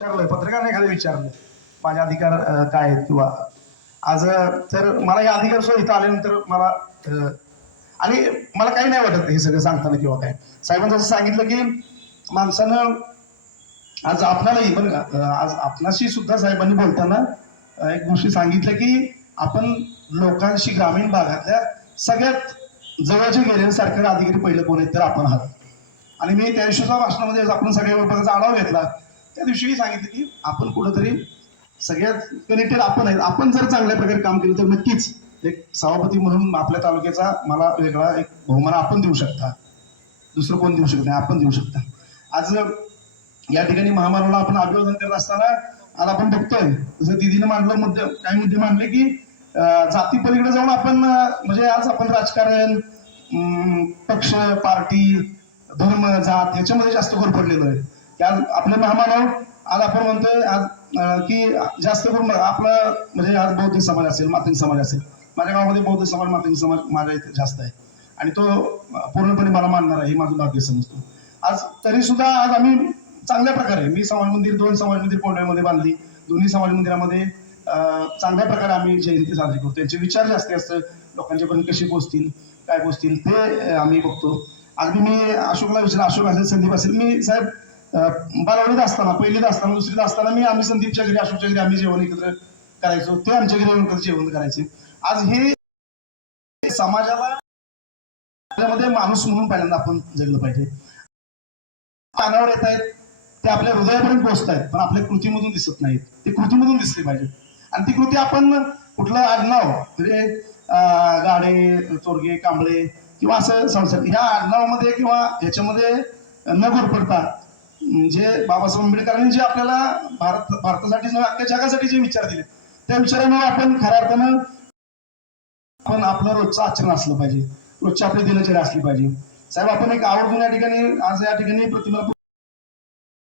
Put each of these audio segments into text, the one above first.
विचारलंय पत्रकाराने एखादं विचारलं माझे अधिकार काय आहेत किंवा आज तर मला हे अधिकार सुद्धा इथं आल्यानंतर मला आणि मला काही नाही वाटत हे सगळं सांगताना किंवा काय साहेबांनी असं सांगितलं की माणसानं आज आपणालाही बरं का आज आपणाशी सुद्धा साहेबांनी बोलताना एक गोष्टी सांगितलं की आपण लोकांशी ग्रामीण भागातल्या सगळ्यात जवळचे गेलेले सरकारी अधिकारी पहिलं कोण आहेत तर आपण आहात. आणि मी त्या दिवशीच्या भाषणामध्ये आपण सगळ्या विभागाचा आढावा घेतला त्या दिवशी सांगितलं की आपण कुठंतरी सगळ्यात कनेक्टेड आपण आहेत. आपण जर चांगल्या प्रकारे काम केलं तर नक्कीच एक सभापती म्हणून आपल्या तालुक्याचा मला वेगळा एक बहुमान आपण देऊ शकता, दुसरं कोण देऊ शकत नाही, आपण देऊ शकता. आज या ठिकाणी महामानवाला आपण अभिवादन करत असताना आज आपण बघतोय जसं दिदीने मांडलं मुद्दे काही मुद्दे मांडले की जाती पलीकडे जाऊन आपण म्हणजे आज आपण राजकारण पक्ष पार्टी धर्म जात याच्यामध्ये जास्त भर पडलेलो आहे की आज आपले महामानव आज आपण म्हणतोय आज की जास्त करून आपला म्हणजे आज बौद्ध समाज असेल मातंग समाज असेल माझ्या गावामध्ये बौद्ध समाज मातंग समाज माझ्या इथे जास्त आहे आणि तो पूर्णपणे मला मानणार आहे हे माझं भाग्य समजतो. आज तरी सुद्धा आज आम्ही चांगल्या प्रकारे मी समाज मंदिर 2 समाज मंदिर पोंढऱ्यामध्ये बांधली, दोन्ही समाज मंदिरामध्ये चांगल्या प्रकारे आम्ही जयंती साजरी करतो. त्यांचे विचार जास्ती असतं लोकांच्या पर्यंत कसे पोहोचतील काय पोहोचतील ते आम्ही बघतो. अगदी मी अशोकला विचार अशोक असेल संदीप असेल मी साहेब बालवाडीत असताना पहिलीत असताना दुसरीत असताना मी आम्ही संदीपच्या घरी अशोकच्या घरी आम्ही जेवण एकत्र करायचो, ते आमच्या घरी एकत्र जेवण करायचे. आज हे समाजाला माणूस म्हणून पहिल्यांदा आपण जगलं पाहिजे. कानावर येत आहेत ते आपल्या हृदयापर्यंत पोहोचत आहेत पण आपल्या कृतीमधून दिसत नाहीत, ते कृतीमधून दिसले पाहिजे. आणि ती कृती आपण कुठलं आडनाव म्हणजे गाडे चोरगे कांबळे किंवा असं संसार ह्या आडनावामध्ये किंवा ह्याच्यामध्ये न घोरपडता म्हणजे बाबासाहेब आंबेडकरांनी जे आपल्याला भारतासाठी अख्ख्या जगासाठी जे विचार दिले त्या विचारांमुळे आपण खऱ्या अर्थानं आपण आपलं रोजचं आचरण असलं पाहिजे, रोजची आपली दिनचर्या असली पाहिजे. साहेब आपण एक आवर्जून या ठिकाणी आज या ठिकाणी प्रतिमा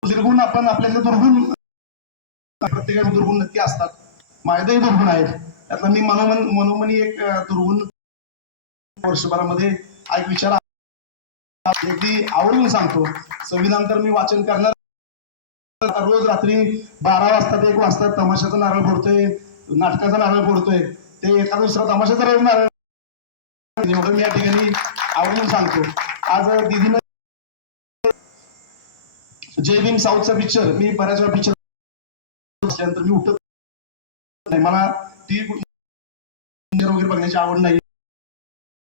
दुर्गुण आपण आपल्याला दुर्गुण प्रत्येकाचे दुर्गुण नक्की असतात, माझ्याही दुर्गुण आहेत. त्यातला मी मनोमनी एक दुर्गुण वर्षभरामध्ये एक विचार अगदी आवडून सांगतो. संविधान तर मी वाचन करणार रोज रात्री 12 वाजता ते 1 वाजता तमाशाचा नारळ फोडतोय, नाटकाचा नारळ फोडतोय, ते एका दुसरा तमाशाचा रोज नारळ एवढं मी या ठिकाणी आवडून सांगतो. आज दिदीनं जय भीम साऊथचा पिक्चर मी बऱ्याच वेळा पिक्चर असल्यानंतर मी उठत नाही, मला टीव्ही वगैरे बघण्याची आवड नाही,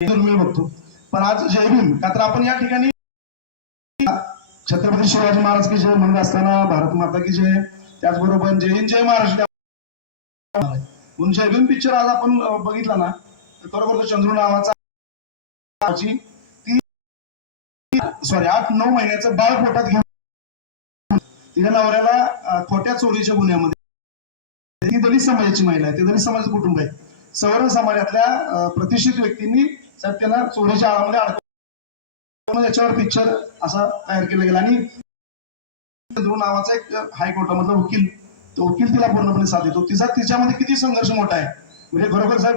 मी बघतो. पण आज जय भीम का तर आपण या ठिकाणी छत्रपती शिवाजी महाराज की जय म्हणत असताना भारत माता की जय त्याचबरोबर जय हिंद जय महाराष्ट्र म्हणून जय भीम पिक्चर आज आपण बघितला ना बरोबर तो चंद्रू नावाचा 8-9 महिन्याचं बाळ पोटात घेऊन तिच्या नवऱ्याला खोट्या चोरीच्या गुन्ह्यामध्ये ती दलित समाजाची महिला आहे, ते दलित समाजाचं कुटुंब आहे. सवर्ण समाजातल्या प्रतिष्ठित व्यक्तींनी त्यांना चोरीच्या आळामध्ये अडकवून याच्यावर पिक्चर असा तयार केला गेला आणि चंद्रू नावाचा एक हायकोर्टामधला वकील तो वकील तिला पूर्णपणे साथ देतो. तिच्यामध्ये किती संघर्ष मोठा आहे म्हणजे खरोखर साहेब